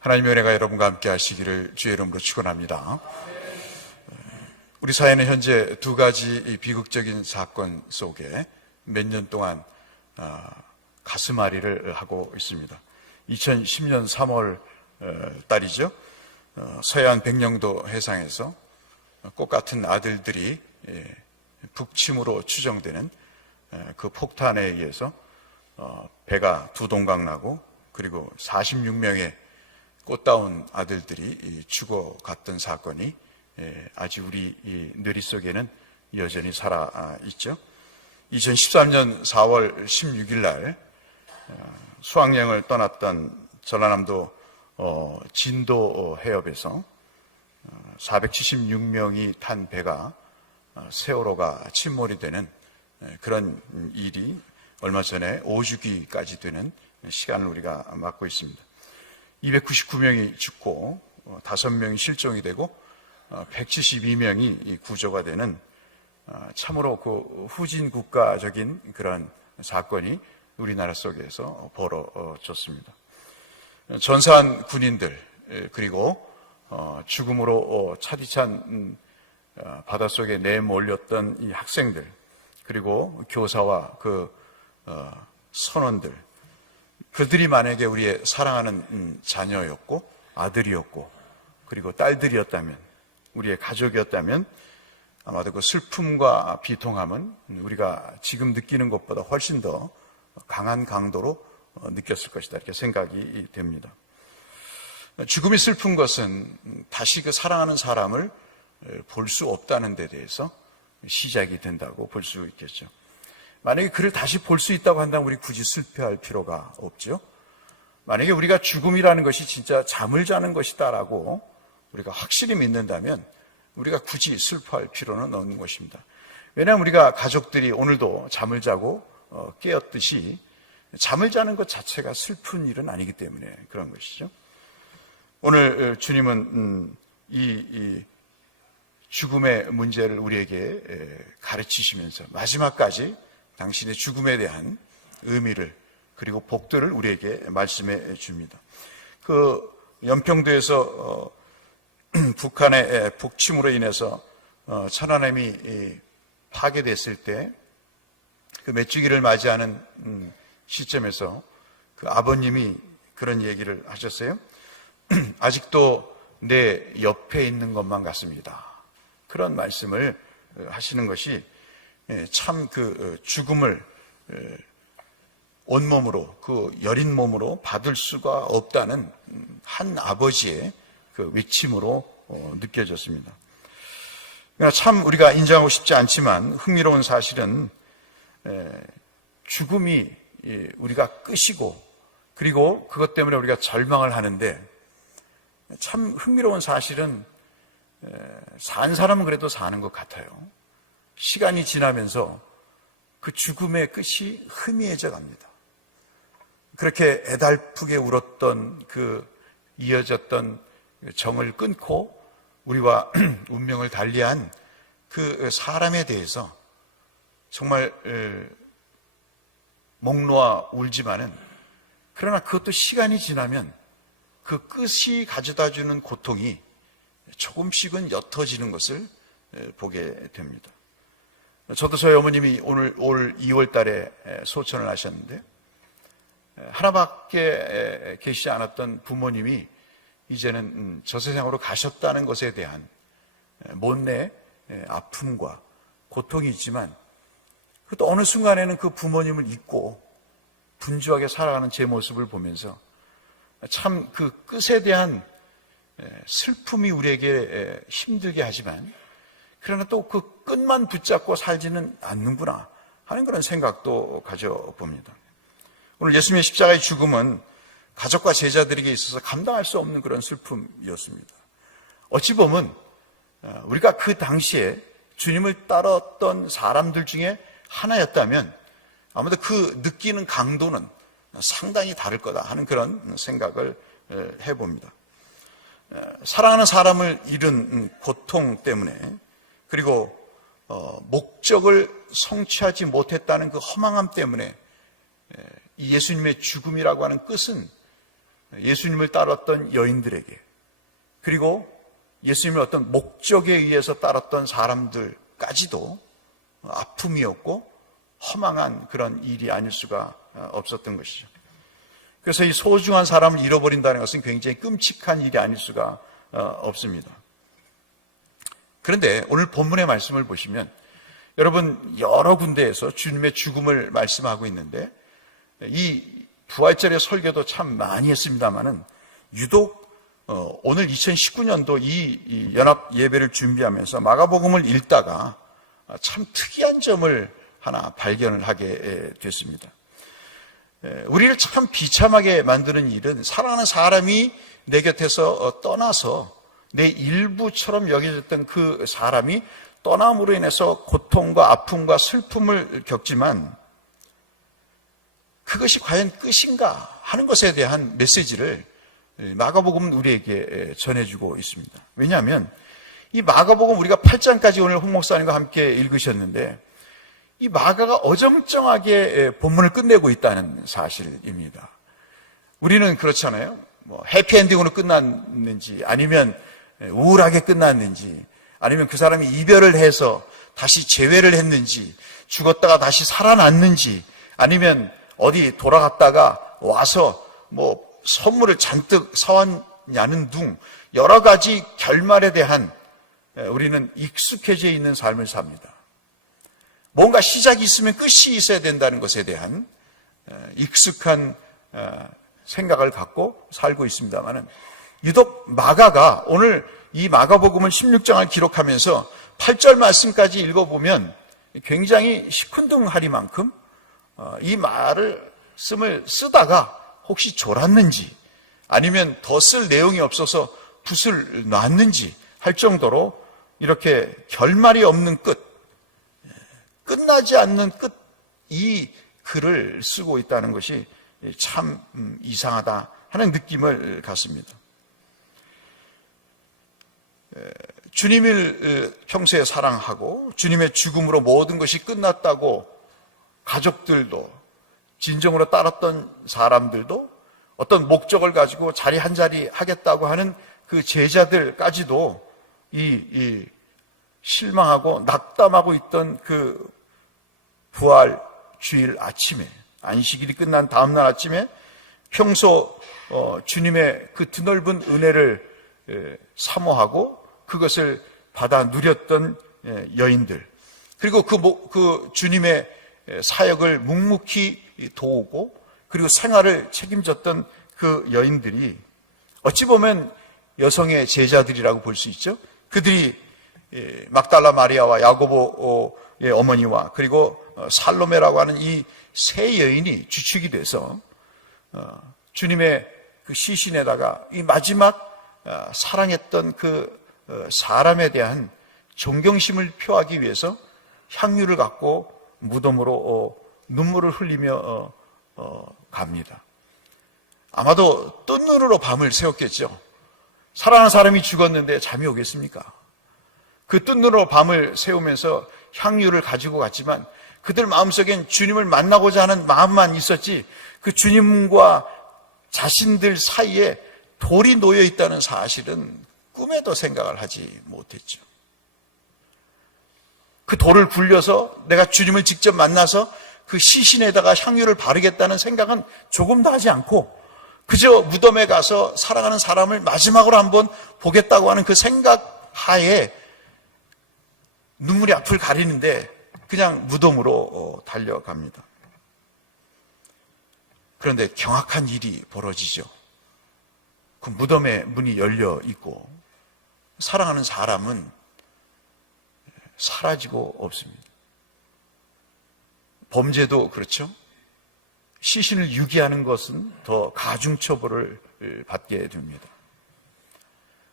하나님의 은혜가 여러분과 함께 하시기를 주의 이름으로 축원합니다. 우리 사회는 현재 두 가지 비극적인 사건 속에 몇 년 동안 가슴앓이를 하고 있습니다. 2010년 3월 달이죠. 서해안 백령도 해상에서 꽃 같은 아들들이 북침으로 추정되는 그 폭탄에 의해서 배가 두 동강 나고 그리고 46명의 꽃다운 아들들이 죽어갔던 사건이 아직 우리 뇌리 속에는 여전히 살아있죠. 2013년 4월 16일 날 수학여행을 떠났던 전라남도 진도 해협에서 476명이 탄 배가 세월호가 침몰이 되는 그런 일이 얼마 전에 5주기까지 되는 시간을 우리가 맞고 있습니다. 299명이 죽고 5명이 실종이 되고 172명이 구조가 되는 참으로 그 후진 국가적인 그런 사건이 우리나라 속에서 벌어졌습니다. 전사한 군인들 그리고 죽음으로 차디찬 바닷속에 내몰렸던 이 학생들 그리고 교사와 그 선원들 그들이 만약에 우리의 사랑하는 자녀였고 아들이었고 그리고 딸들이었다면 우리의 가족이었다면 아마도 그 슬픔과 비통함은 우리가 지금 느끼는 것보다 훨씬 더 강한 강도로 느꼈을 것이다 이렇게 생각이 됩니다. 죽음이 슬픈 것은 다시 그 사랑하는 사람을 볼 수 없다는 데 대해서 시작이 된다고 볼 수 있겠죠. 만약에 그를 다시 볼 수 있다고 한다면 우리 굳이 슬퍼할 필요가 없죠. 만약에 우리가 죽음이라는 것이 진짜 잠을 자는 것이다라고 우리가 확실히 믿는다면 우리가 굳이 슬퍼할 필요는 없는 것입니다. 왜냐하면 우리가 가족들이 오늘도 잠을 자고 깨었듯이 잠을 자는 것 자체가 슬픈 일은 아니기 때문에 그런 것이죠. 오늘 주님은 이 죽음의 문제를 우리에게 가르치시면서 마지막까지 당신의 죽음에 대한 의미를 그리고 복들을 우리에게 말씀해 줍니다. 그 연평도에서 북한의 북침으로 인해서 천안함이 파괴됐을 때 그 메뚜기를 맞이하는 시점에서 그 아버님이 그런 얘기를 하셨어요. 아직도 내 옆에 있는 것만 같습니다. 그런 말씀을 하시는 것이 참 그 죽음을 온몸으로 그 여린 몸으로 받을 수가 없다는 한 아버지의 그 외침으로 느껴졌습니다. 그러니까 참 우리가 인정하고 싶지 않지만 흥미로운 사실은 죽음이 우리가 끝이고 그리고 그것 때문에 우리가 절망을 하는데 참 흥미로운 사실은 산 사람은 그래도 사는 것 같아요. 시간이 지나면서 그 죽음의 끝이 희미해져 갑니다. 그렇게 애달프게 울었던 그 이어졌던 정을 끊고 우리와 운명을 달리한 그 사람에 대해서 정말 목 놓아 울지만은 그러나 그것도 시간이 지나면 그 끝이 가져다주는 고통이 조금씩은 옅어지는 것을 보게 됩니다. 저도 저희 어머님이 올 2월 달에 소천을 하셨는데 하나밖에 계시지 않았던 부모님이 이제는 저 세상으로 가셨다는 것에 대한 못내 아픔과 고통이 있지만 또 어느 순간에는 그 부모님을 잊고 분주하게 살아가는 제 모습을 보면서 참 그 끝에 대한 슬픔이 우리에게 힘들게 하지만 그러나 또 그 끝만 붙잡고 살지는 않는구나 하는 그런 생각도 가져봅니다. 오늘 예수님의 십자가의 죽음은 가족과 제자들에게 있어서 감당할 수 없는 그런 슬픔이었습니다. 어찌 보면 우리가 그 당시에 주님을 따랐던 사람들 중에 하나였다면 아무래도 그 느끼는 강도는 상당히 다를 거다 하는 그런 생각을 해봅니다. 사랑하는 사람을 잃은 고통 때문에 그리고 목적을 성취하지 못했다는 그 허망함 때문에 이 예수님의 죽음이라고 하는 끝은 예수님을 따랐던 여인들에게, 그리고 예수님의 어떤 목적에 의해서 따랐던 사람들까지도 아픔이었고 허망한 그런 일이 아닐 수가 없었던 것이죠. 그래서 이 소중한 사람을 잃어버린다는 것은 굉장히 끔찍한 일이 아닐 수가 없습니다. 그런데 오늘 본문의 말씀을 보시면 여러분, 여러 군데에서 주님의 죽음을 말씀하고 있는데 이 부활절의 설교도 참 많이 했습니다마는 유독 오늘 2019년도 이 연합 예배를 준비하면서 마가복음을 읽다가 참 특이한 점을 하나 발견을 하게 됐습니다. 우리를 참 비참하게 만드는 일은 사랑하는 사람이 내 곁에서 떠나서 내 일부처럼 여겨졌던 그 사람이 떠남으로 인해서 고통과 아픔과 슬픔을 겪지만 그것이 과연 끝인가 하는 것에 대한 메시지를 마가복음은 우리에게 전해주고 있습니다. 왜냐하면 이 마가복음 우리가 8장까지 오늘 홍 목사님과 함께 읽으셨는데 이 마가가 어정쩡하게 본문을 끝내고 있다는 사실입니다. 우리는 그렇잖아요. 뭐 해피엔딩으로 끝났는지 아니면 우울하게 끝났는지 아니면 그 사람이 이별을 해서 다시 재회를 했는지 죽었다가 다시 살아났는지 아니면 어디 돌아갔다가 와서 뭐 선물을 잔뜩 사왔냐는 등 여러 가지 결말에 대한 우리는 익숙해져 있는 삶을 삽니다. 뭔가 시작이 있으면 끝이 있어야 된다는 것에 대한 익숙한 생각을 갖고 살고 있습니다만은 유독 마가가 오늘 이 마가복음은 16장을 기록하면서 8절 말씀까지 읽어보면 굉장히 시큰둥하리만큼 이 말씀을 쓰다가 혹시 졸았는지 아니면 더 쓸 내용이 없어서 붓을 놨는지 할 정도로 이렇게 결말이 없는 끝, 끝나지 않는 끝, 이 글을 쓰고 있다는 것이 참 이상하다 하는 느낌을 갖습니다. 주님을 평소에 사랑하고 주님의 죽음으로 모든 것이 끝났다고 가족들도 진정으로 따랐던 사람들도 어떤 목적을 가지고 자리 한 자리 하겠다고 하는 그 제자들까지도 이 실망하고 낙담하고 있던 그 부활 주일 아침에 안식일이 끝난 다음날 아침에 평소 주님의 그 드넓은 은혜를 사모하고 그것을 받아 누렸던 여인들 그리고 그 주님의 사역을 묵묵히 도우고 그리고 생활을 책임졌던 그 여인들이 어찌 보면 여성의 제자들이라고 볼 수 있죠. 그들이 막달라 마리아와 야고보의 어머니와 그리고 살로메라고 하는 이 세 여인이 주축이 돼서 주님의 그 시신에다가 이 마지막 사랑했던 그 사람에 대한 존경심을 표하기 위해서 향유를 갖고 무덤으로 눈물을 흘리며 갑니다. 아마도 뜬 눈으로 밤을 새웠겠죠. 사랑하는 사람이 죽었는데 잠이 오겠습니까? 그 뜬 눈으로 밤을 새우면서 향유를 가지고 갔지만 그들 마음속엔 주님을 만나고자 하는 마음만 있었지 그 주님과 자신들 사이에 돌이 놓여 있다는 사실은 꿈에도 생각을 하지 못했죠. 그 돌을 굴려서 내가 주님을 직접 만나서 그 시신에다가 향유를 바르겠다는 생각은 조금도 하지 않고 그저 무덤에 가서 사랑하는 사람을 마지막으로 한번 보겠다고 하는 그 생각 하에 눈물이 앞을 가리는데 그냥 무덤으로 달려갑니다. 그런데 경악한 일이 벌어지죠. 그 무덤의 문이 열려 있고 사랑하는 사람은 사라지고 없습니다. 범죄도 그렇죠. 시신을 유기하는 것은 더 가중처벌을 받게 됩니다.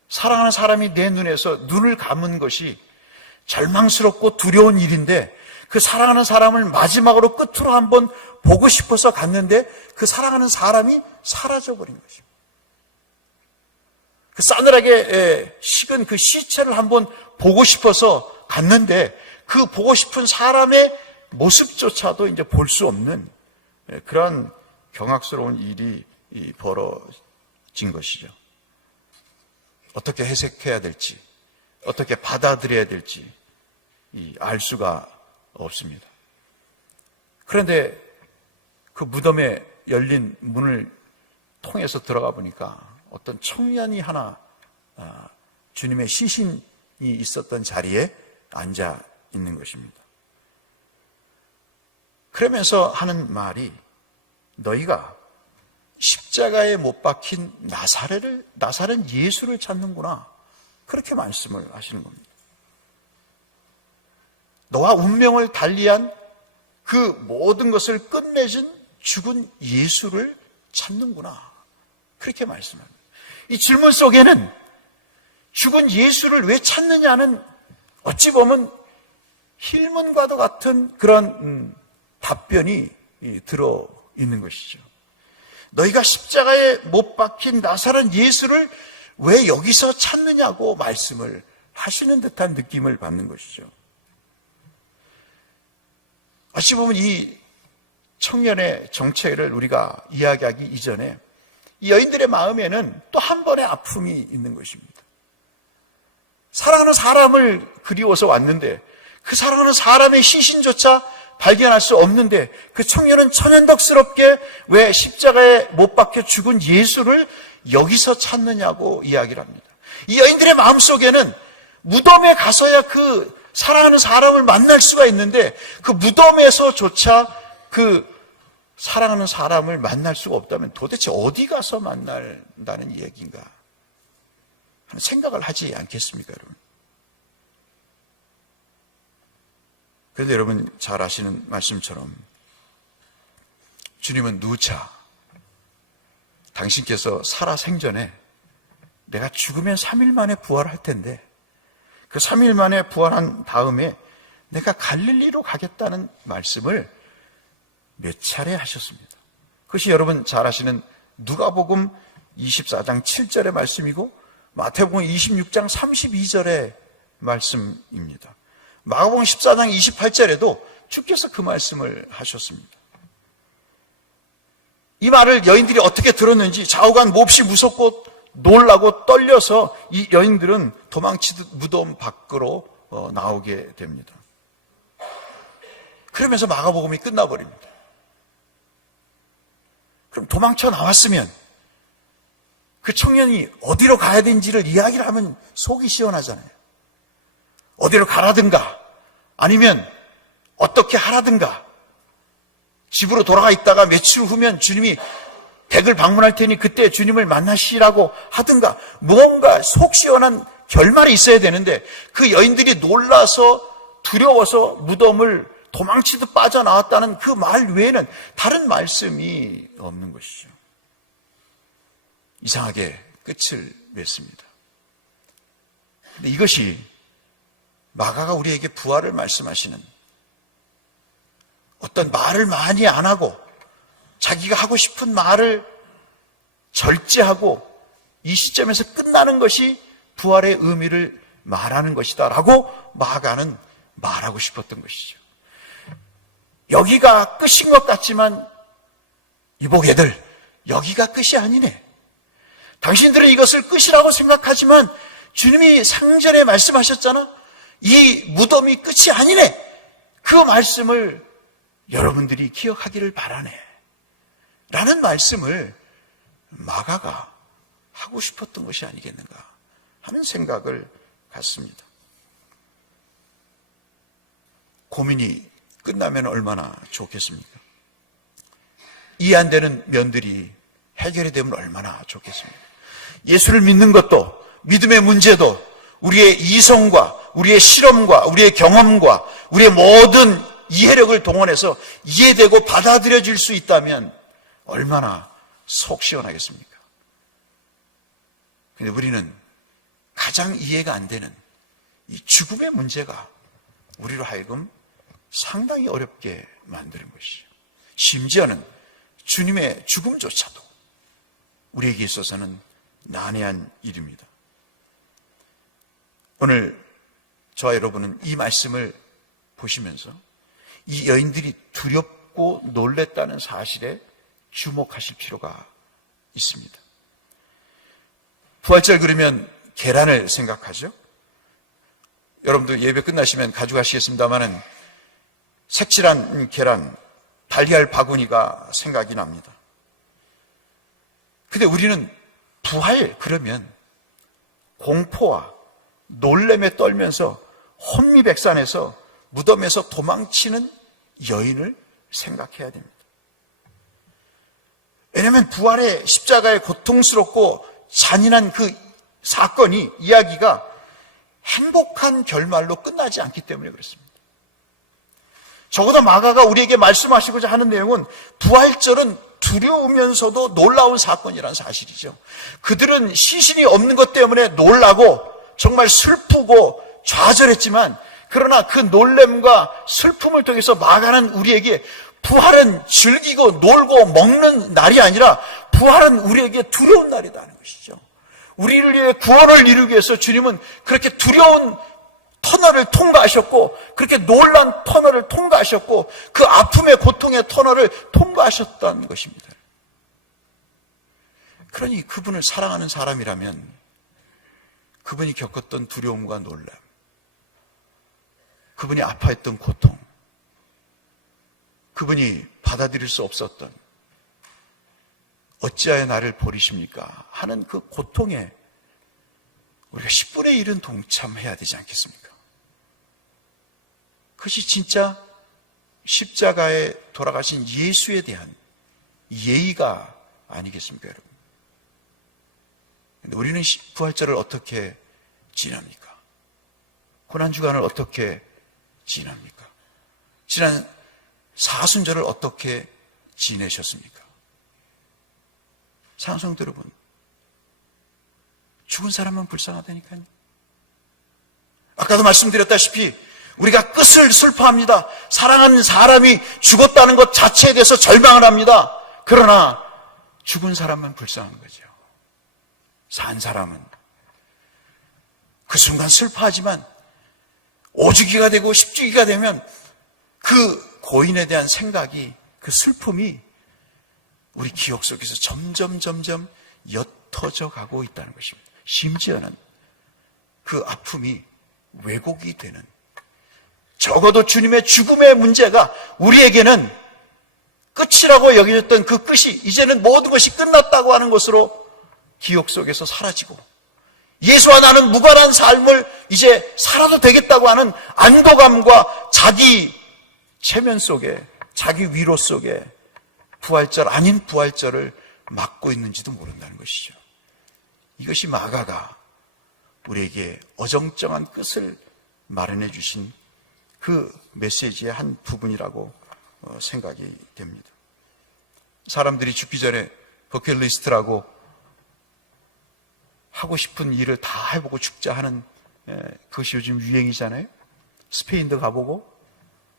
사랑하는 사람이 내 눈에서 눈을 감은 것이 절망스럽고 두려운 일인데 그 사랑하는 사람을 마지막으로 끝으로 한번 보고 싶어서 갔는데 그 사랑하는 사람이 사라져버린 것입니다. 그 싸늘하게 식은 그 시체를 한번 보고 싶어서 갔는데 그 보고 싶은 사람의 모습조차도 이제 볼 수 없는 그런 경악스러운 일이 무너진 것이죠. 어떻게 해석해야 될지, 어떻게 받아들여야 될지 알 수가 없습니다. 그런데 그 무덤에 열린 문을 통해서 들어가 보니까 어떤 청년이 하나 주님의 시신이 있었던 자리에 앉아 있는 것입니다. 그러면서 하는 말이 너희가 십자가에 못 박힌 나사렛 예수를 찾는구나. 그렇게 말씀을 하시는 겁니다. 너와 운명을 달리한 그 모든 것을 끝맺은 죽은 예수를 찾는구나. 그렇게 말씀합니다. 이 질문 속에는 죽은 예수를 왜 찾느냐는 어찌 보면 힐문과도 같은 그런 답변이 들어 있는 것이죠. 너희가 십자가에 못 박힌 나사렛 예수를 왜 여기서 찾느냐고 말씀을 하시는 듯한 느낌을 받는 것이죠. 어찌 보면 이 청년의 정체를 우리가 이야기하기 이전에 이 여인들의 마음에는 또 한 번의 아픔이 있는 것입니다. 사랑하는 사람을 그리워서 왔는데 그 사랑하는 사람의 시신조차 발견할 수 없는데 그 청년은 천연덕스럽게 왜 십자가에 못 박혀 죽은 예수를 여기서 찾느냐고 이야기를 합니다. 이 여인들의 마음속에는 무덤에 가서야 그 사랑하는 사람을 만날 수가 있는데 그 무덤에서조차 그 사랑하는 사람을 만날 수가 없다면 도대체 어디 가서 만난다는 얘기인가 하는 생각을 하지 않겠습니까, 여러분? 그런데 여러분 잘 아시는 말씀처럼 주님은 누차 당신께서 살아생전에 내가 죽으면 3일 만에 부활할 텐데 그 3일 만에 부활한 다음에 내가 갈릴리로 가겠다는 말씀을 몇 차례 하셨습니다. 그것이 여러분 잘 아시는 누가복음 24장 7절의 말씀이고 마태복음 26장 32절의 말씀입니다. 마가복음 14장 28절에도 주께서 그 말씀을 하셨습니다. 이 말을 여인들이 어떻게 들었는지 좌우간 몹시 무섭고 놀라고 떨려서 이 여인들은 도망치듯 무덤 밖으로 나오게 됩니다. 그러면서 마가복음이 끝나버립니다. 그럼 도망쳐 나왔으면 그 청년이 어디로 가야 되는지를 이야기를 하면 속이 시원하잖아요. 어디로 가라든가 아니면 어떻게 하라든가 집으로 돌아가 있다가 며칠 후면 주님이 댁을 방문할 테니 그때 주님을 만나시라고 하든가 무언가 속 시원한 결말이 있어야 되는데 그 여인들이 놀라서 두려워서 무덤을 도망치듯 빠져나왔다는 그 말 외에는 다른 말씀이 없는 것이죠. 이상하게 끝을 맺습니다. 근데 이것이 마가가 우리에게 부활을 말씀하시는 어떤 말을 많이 안 하고 자기가 하고 싶은 말을 절제하고 이 시점에서 끝나는 것이 부활의 의미를 말하는 것이다 라고 마가는 말하고 싶었던 것이죠. 여기가 끝인 것 같지만 이보게들 여기가 끝이 아니네. 당신들은 이것을 끝이라고 생각하지만 주님이 상전에 말씀하셨잖아. 이 무덤이 끝이 아니네. 그 말씀을 여러분들이 기억하기를 바라네. 라는 말씀을 마가가 하고 싶었던 것이 아니겠는가 하는 생각을 갖습니다. 고민이 끝나면 얼마나 좋겠습니까? 이해 안 되는 면들이 해결이 되면 얼마나 좋겠습니까? 예수를 믿는 것도 믿음의 문제도 우리의 이성과 우리의 실험과 우리의 경험과 우리의 모든 이해력을 동원해서 이해되고 받아들여질 수 있다면 얼마나 속 시원하겠습니까? 근데 우리는 가장 이해가 안 되는 이 죽음의 문제가 우리로 하여금 상당히 어렵게 만드는 것이죠. 심지어는 주님의 죽음조차도 우리에게 있어서는 난해한 일입니다. 오늘 저와 여러분은 이 말씀을 보시면서 이 여인들이 두렵고 놀랬다는 사실에 주목하실 필요가 있습니다. 부활절 그러면 계란을 생각하죠. 여러분도 예배 끝나시면 가져가시겠습니다마는 색칠한 계란, 달걀 바구니가 생각이 납니다. 근데 우리는 부활 그러면 공포와 놀램에 떨면서 혼미백산에서 무덤에서 도망치는 여인을 생각해야 됩니다. 왜냐하면 부활의 십자가의 고통스럽고 잔인한 그 사건이, 이야기가 행복한 결말로 끝나지 않기 때문에 그렇습니다. 적어도 마가가 우리에게 말씀하시고자 하는 내용은 부활절은 두려우면서도 놀라운 사건이라는 사실이죠. 그들은 시신이 없는 것 때문에 놀라고 정말 슬프고 좌절했지만, 그러나 그 놀램과 슬픔을 통해서 마가는 우리에게 부활은 즐기고 놀고 먹는 날이 아니라 부활은 우리에게 두려운 날이라는 것이죠. 우리를 위해 구원을 이루기 위해서 주님은 그렇게 두려운 터널을 통과하셨고, 그렇게 놀란 터널을 통과하셨고, 그 아픔의 고통의 터널을 통과하셨다는 것입니다. 그러니 그분을 사랑하는 사람이라면 그분이 겪었던 두려움과 놀람, 그분이 아파했던 고통, 그분이 받아들일 수 없었던 어찌하여 나를 버리십니까? 하는 그 고통에 우리가 10분의 1은 동참해야 되지 않겠습니까? 그것이 진짜 십자가에 돌아가신 예수에 대한 예의가 아니겠습니까, 여러분? 근데 우리는 부활절을 어떻게 지납니까? 고난주간을 어떻게 지납니까? 지난 사순절을 어떻게 지내셨습니까? 사랑성도 여러분, 죽은 사람만 불쌍하다니까요. 아까도 말씀드렸다시피 우리가 끝을 슬퍼합니다. 사랑하는 사람이 죽었다는 것 자체에 대해서 절망을 합니다. 그러나 죽은 사람만 불쌍한 거죠. 산 사람은 그 순간 슬퍼하지만 오주기가 되고 십주기가 되면 그 고인에 대한 생각이, 그 슬픔이 우리 기억 속에서 점점 옅어져 가고 있다는 것입니다. 심지어는 그 아픔이 왜곡이 되는, 적어도 주님의 죽음의 문제가 우리에게는 끝이라고 여겨졌던 그 끝이 이제는 모든 것이 끝났다고 하는 것으로 기억 속에서 사라지고, 예수와 나는 무관한 삶을 이제 살아도 되겠다고 하는 안도감과 자기 체면 속에, 자기 위로 속에 부활절 아닌 부활절을 맞고 있는지도 모른다는 것이죠. 이것이 마가가 우리에게 어정쩡한 끝을 마련해 주신 그 메시지의 한 부분이라고 생각이 됩니다. 사람들이 죽기 전에 버킷리스트라고 하고 싶은 일을 다 해보고 죽자 하는, 그것이 요즘 유행이잖아요. 스페인도 가보고,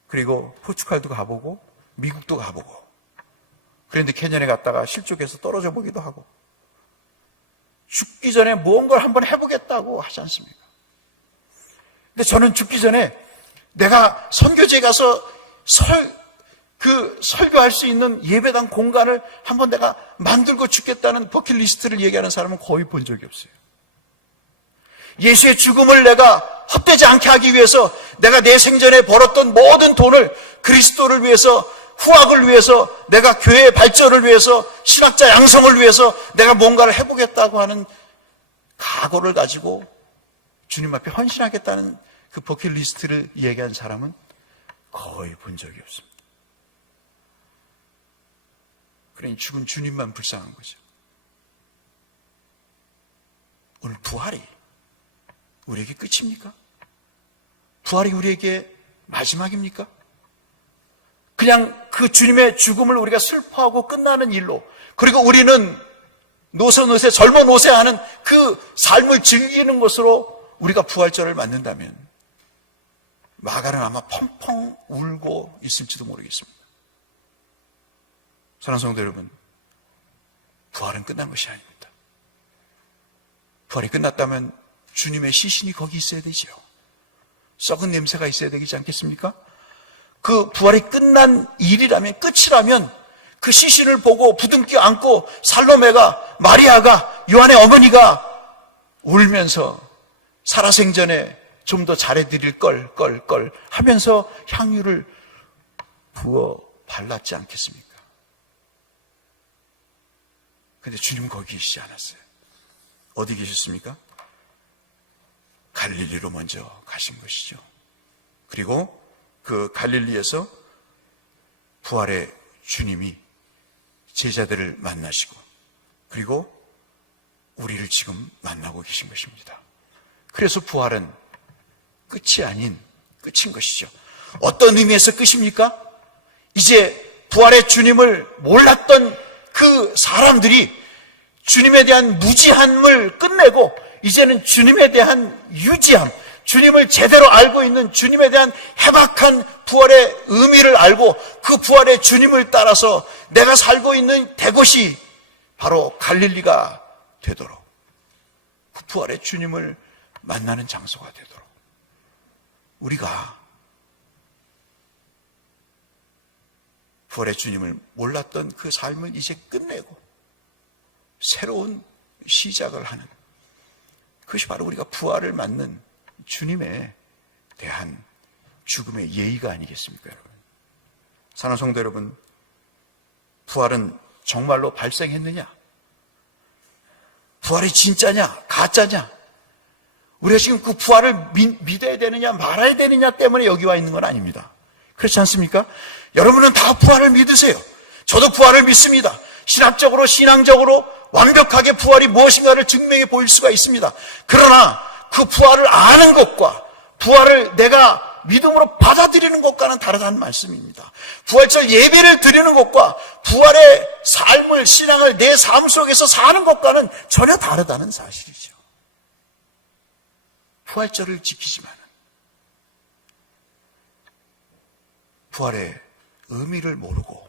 그리고 포르투갈도 가보고, 미국도 가보고, 그런데 캐년에 갔다가 실족해서 떨어져 보기도 하고, 죽기 전에 무언가를 한번 해보겠다고 하지 않습니까? 근데 저는 죽기 전에 내가 선교지에 가서 설교할 수 있는 예배당 공간을 한번 내가 만들고 죽겠다는 버킷리스트를 얘기하는 사람은 거의 본 적이 없어요. 예수의 죽음을 내가 헛되지 않게 하기 위해서 내가 내 생전에 벌었던 모든 돈을 그리스도를 위해서, 후학을 위해서, 내가 교회의 발전을 위해서, 신학자 양성을 위해서 내가 뭔가를 해보겠다고 하는 각오를 가지고 주님 앞에 헌신하겠다는 그 버킷리스트를 얘기한 사람은 거의 본 적이 없습니다. 그러니 죽은 주님만 불쌍한 거죠. 오늘 부활이 우리에게 끝입니까? 부활이 우리에게 마지막입니까? 그냥 그 주님의 죽음을 우리가 슬퍼하고 끝나는 일로, 그리고 우리는 노세노세 젊어 노세하는 그 삶을 즐기는 것으로 우리가 부활절을 맞는다면 마가는 아마 펑펑 울고 있을지도 모르겠습니다. 사랑하는 성도 여러분, 부활은 끝난 것이 아닙니다. 부활이 끝났다면 주님의 시신이 거기 있어야 되죠. 썩은 냄새가 있어야 되지 않겠습니까? 그 부활이 끝난 일이라면, 끝이라면 그 시신을 보고 부둥켜 안고 살로메가, 마리아가, 요한의 어머니가 울면서 살아생전에 좀 더 잘해드릴 걸 하면서 향유를 부어 발랐지 않겠습니까? 근데 주님 거기 계시지 않았어요. 어디 계셨습니까? 갈릴리로 먼저 가신 것이죠. 그리고 그 갈릴리에서 부활의 주님이 제자들을 만나시고, 그리고 우리를 지금 만나고 계신 것입니다. 그래서 부활은 끝이 아닌 끝인 것이죠. 어떤 의미에서 끝입니까? 이제 부활의 주님을 몰랐던 그 사람들이 주님에 대한 무지함을 끝내고 이제는 주님에 대한 유지함, 주님을 제대로 알고 있는 주님에 대한 해박한 부활의 의미를 알고 그 부활의 주님을 따라서 내가 살고 있는 대곳이 바로 갈릴리가 되도록, 그 부활의 주님을 만나는 장소가 되도록 우리가 부활의 주님을 몰랐던 그 삶을 이제 끝내고 새로운 시작을 하는, 그것이 바로 우리가 부활을 맞는 주님에 대한 죽음의 예의가 아니겠습니까, 여러분? 사랑하는 성도 여러분, 부활은 정말로 발생했느냐? 부활이 진짜냐? 가짜냐? 우리가 지금 그 부활을 믿어야 되느냐 말아야 되느냐 때문에 여기 와 있는 건 아닙니다. 그렇지 않습니까? 여러분은 다 부활을 믿으세요. 저도 부활을 믿습니다. 신학적으로 신앙적으로 완벽하게 부활이 무엇인가를 증명해 보일 수가 있습니다. 그러나 그 부활을 아는 것과 부활을 내가 믿음으로 받아들이는 것과는 다르다는 말씀입니다. 부활절 예배를 드리는 것과 부활의 삶을, 신앙을 내 삶 속에서 사는 것과는 전혀 다르다는 사실이죠. 부활절을 지키지만 부활의 의미를 모르고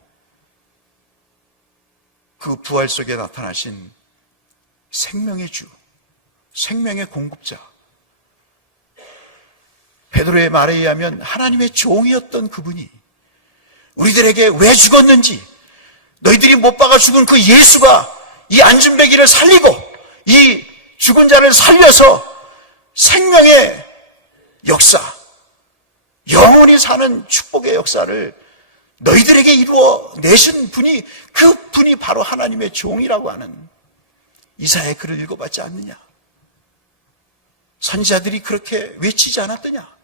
그 부활 속에 나타나신 생명의 주, 생명의 공급자, 베드로의 말에 의하면 하나님의 종이었던 그분이 우리들에게 왜 죽었는지, 너희들이 못 박아 죽은 그 예수가 이 안진뱅이를 살리고 이 죽은 자를 살려서 생명의 역사, 영원히 사는 축복의 역사를 너희들에게 이루어 내신 분이, 그 분이 바로 하나님의 종이라고 하는 이사야의 글을 읽어봤지 않느냐? 선지자들이 그렇게 외치지 않았더냐?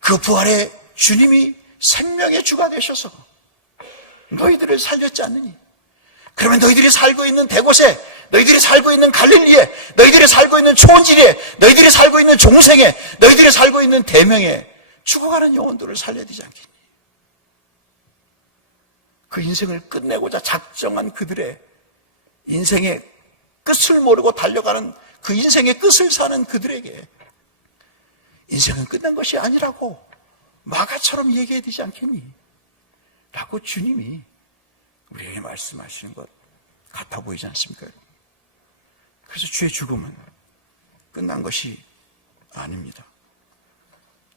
그 부활의 주님이 생명의 주가 되셔서 너희들을 살렸지 않느니? 그러면 너희들이 살고 있는 대곳에, 너희들이 살고 있는 갈릴리에, 너희들이 살고 있는 초원지리에, 너희들이 살고 있는 종생에, 너희들이 살고 있는 대명에 죽어가는 영혼들을 살려야 되지 않겠니? 그 인생을 끝내고자 작정한 그들의 인생의 끝을 모르고 달려가는, 그 인생의 끝을 사는 그들에게 인생은 끝난 것이 아니라고 마가처럼 얘기해야 되지 않겠니? 라고 주님이 우리에게 말씀하시는 것 같아 보이지 않습니까? 그래서 주의 죽음은 끝난 것이 아닙니다.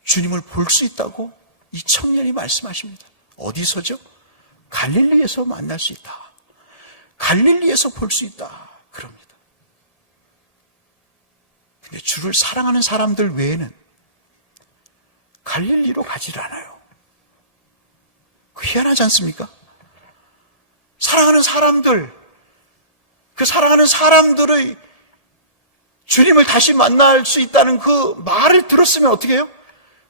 주님을 볼 수 있다고 이 청년이 말씀하십니다. 어디서죠? 갈릴리에서 만날 수 있다. 갈릴리에서 볼 수 있다. 그럽니다. 근데 주를 사랑하는 사람들 외에는 갈릴리로 가지를 않아요. 희한하지 않습니까? 사랑하는 사람들, 그 사랑하는 사람들의 주님을 다시 만날 수 있다는 그 말을 들었으면 어떻게 해요?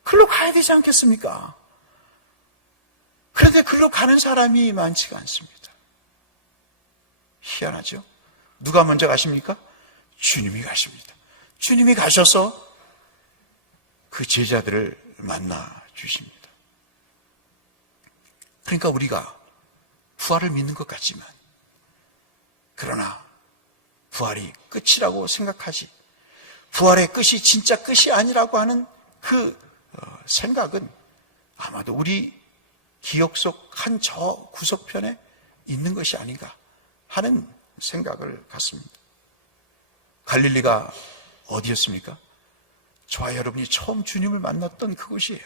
글로 가야 되지 않겠습니까? 그런데 글로 가는 사람이 많지가 않습니다. 희한하죠? 누가 먼저 가십니까? 주님이 가십니다. 주님이 가셔서 그 제자들을 만나 주십니다. 그러니까 우리가 부활을 믿는 것 같지만, 그러나 부활이 끝이라고 생각하지, 부활의 끝이 진짜 끝이 아니라고 하는 그 생각은 아마도 우리 기억 속 한 저 구석편에 있는 것이 아닌가 하는 생각을 갖습니다. 갈릴리가 어디였습니까? 저와 여러분이 처음 주님을 만났던 그곳이에요.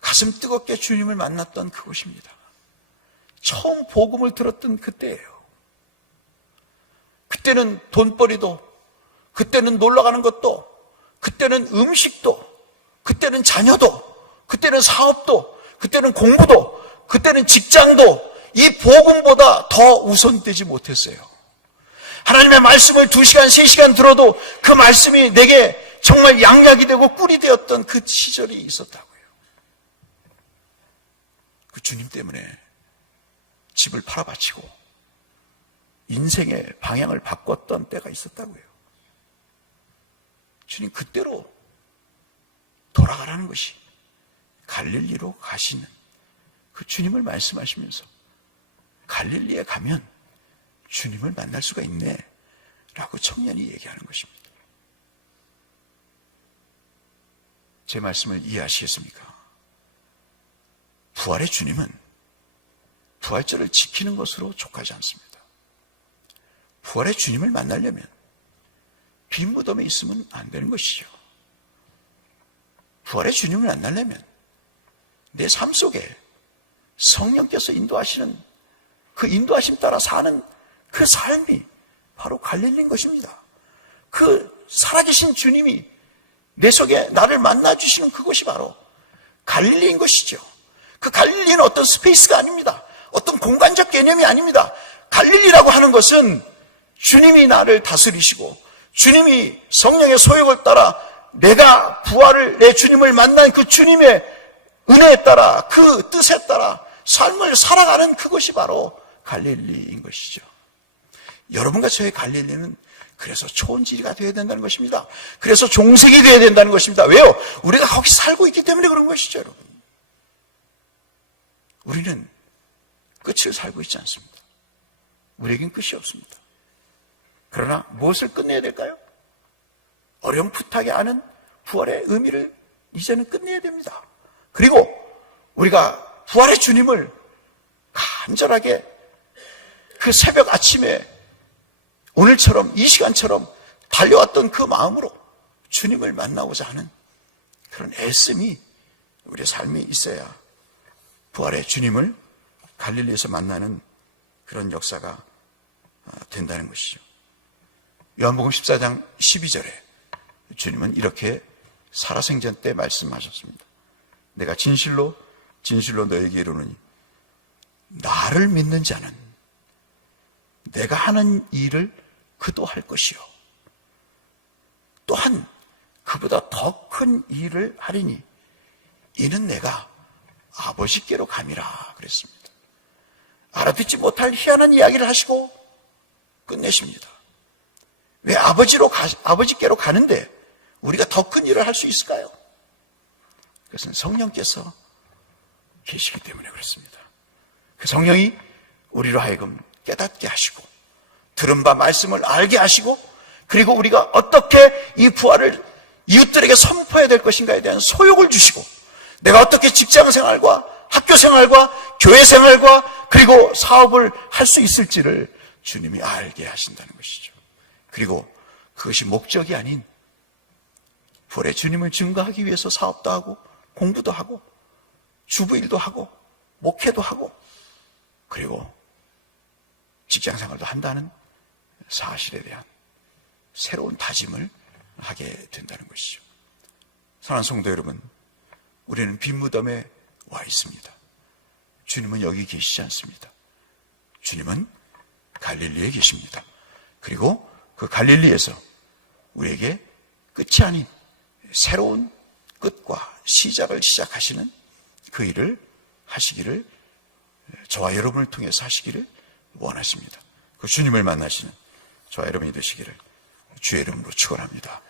가슴 뜨겁게 주님을 만났던 그곳입니다. 처음 복음을 들었던 그때예요. 그때는 돈벌이도, 그때는 놀러가는 것도, 그때는 음식도, 그때는 자녀도, 그때는 사업도, 그때는 공부도, 그때는 직장도 이 복음보다 더 우선되지 못했어요. 하나님의 말씀을 2시간, 3시간 들어도 그 말씀이 내게 정말 양약이 되고 꿀이 되었던 그 시절이 있었다고요. 그 주님 때문에 집을 팔아바치고 인생의 방향을 바꿨던 때가 있었다고요. 주님 그때로 돌아가라는 것이 갈릴리로 가시는 그 주님을 말씀하시면서 갈릴리에 가면 주님을 만날 수가 있네 라고 청년이 얘기하는 것입니다. 제 말씀을 이해하시겠습니까? 부활의 주님은 부활절을 지키는 것으로 족하지 않습니다. 부활의 주님을 만나려면 빈 무덤에 있으면 안 되는 것이죠. 부활의 주님을 만나려면 내 삶 속에 성령께서 인도하시는 그 인도하심 따라 사는 그 삶이 바로 갈릴리인 것입니다. 그 살아계신 주님이 내 속에 나를 만나주시는 그것이 바로 갈릴리인 것이죠. 그 갈릴리는 어떤 스페이스가 아닙니다. 어떤 공간적 개념이 아닙니다. 갈릴리라고 하는 것은 주님이 나를 다스리시고 주님이 성령의 소욕을 따라 내가 부활을 내 주님을 만난 그 주님의 은혜에 따라 그 뜻에 따라 삶을 살아가는 그것이 바로 갈릴리인 것이죠. 여러분과 저의 갈릴리는 그래서 초원지리가 되어야 된다는 것입니다. 그래서 종색이 되어야 된다는 것입니다. 왜요? 우리가 거기 살고 있기 때문에 그런 것이죠, 여러분. 우리는 끝을 살고 있지 않습니다. 우리에겐 끝이 없습니다. 그러나 무엇을 끝내야 될까요? 어렴풋하게 아는 부활의 의미를 이제는 끝내야 됩니다. 그리고 우리가 부활의 주님을 간절하게 그 새벽 아침에 오늘처럼 이 시간처럼 달려왔던 그 마음으로 주님을 만나고자 하는 그런 애씀이 우리의 삶에 있어야 부활의 주님을 갈릴리에서 만나는 그런 역사가 된다는 것이죠. 요한복음 14장 12절에 주님은 이렇게 살아생전 때 말씀하셨습니다. 내가 진실로 진실로 너에게 이르노니 나를 믿는 자는 내가 하는 일을 그도 할 것이요 또한 그보다 더 큰 일을 하리니 이는 내가 아버지께로 감이라 그랬습니다. 알아듣지 못할 희한한 이야기를 하시고 끝내십니다. 왜 아버지께로 가는데 우리가 더 큰 일을 할 수 있을까요? 그것은 성령께서 계시기 때문에 그렇습니다. 그 성령이 우리로 하여금 깨닫게 하시고 들은 바 말씀을 알게 하시고 그리고 우리가 어떻게 이 부활을 이웃들에게 선포해야 될 것인가에 대한 소욕을 주시고 내가 어떻게 직장생활과 학교생활과 교회생활과 그리고 사업을 할 수 있을지를 주님이 알게 하신다는 것이죠. 그리고 그것이 목적이 아닌 부활의 주님을 증거하기 위해서 사업도 하고 공부도 하고 주부일도 하고 목회도 하고 그리고 직장생활도 한다는 사실에 대한 새로운 다짐을 하게 된다는 것이죠. 사랑하는 성도 여러분, 우리는 빈 무덤에 와 있습니다. 주님은 여기 계시지 않습니다. 주님은 갈릴리에 계십니다. 그리고 그 갈릴리에서 우리에게 끝이 아닌 새로운 끝과 시작을 시작하시는 그 일을 하시기를 저와 여러분을 통해서 하시기를 원하십니다. 그 주님을 만나시는 저와 여러분이 되시기를 주의 이름으로 축원합니다.